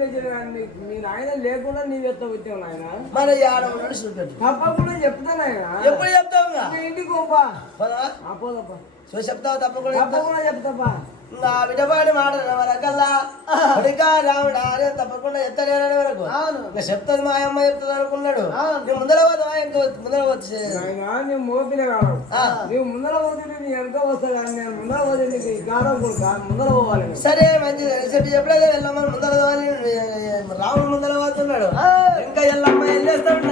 మీరు ఆయన లేకుండా నీ ఎత్త వచ్చావు ఆయన మన ఆడ ఉన్నాడు చూపెట్టు తప్పకుండా చెప్తాను ఆయన ఎప్పుడు చెప్తావుగా ఇంటికి పోపా పదా పోదప్పా సో చెప్తావు తప్పకుండా తప్పకుండా చెప్తాపా నా బిడ్డపాడి మాట వరకల్లా రాముడా అరే తప్పకుండా చెప్తానేనని వరకు ఇంకా చెప్తాది మా అమ్మ చెప్తుంది అనుకున్నాడు నువ్వు ముందర పోతావా ఇంకో ముందర వచ్చి నువ్వు మోపిన కాదు నువ్వు ముందర పోతే నీ వెనక వస్తా కానీ నేను ముందర పోతే నీకు కారం ముందర పోవాలి సరే మంచిది చెప్పి చెప్పలేదు వెళ్ళమ్మని ముందర రాముడు ముందర పోతున్నాడు ఇంకా ఎల్లమ్మ వెళ్ళేస్తాడు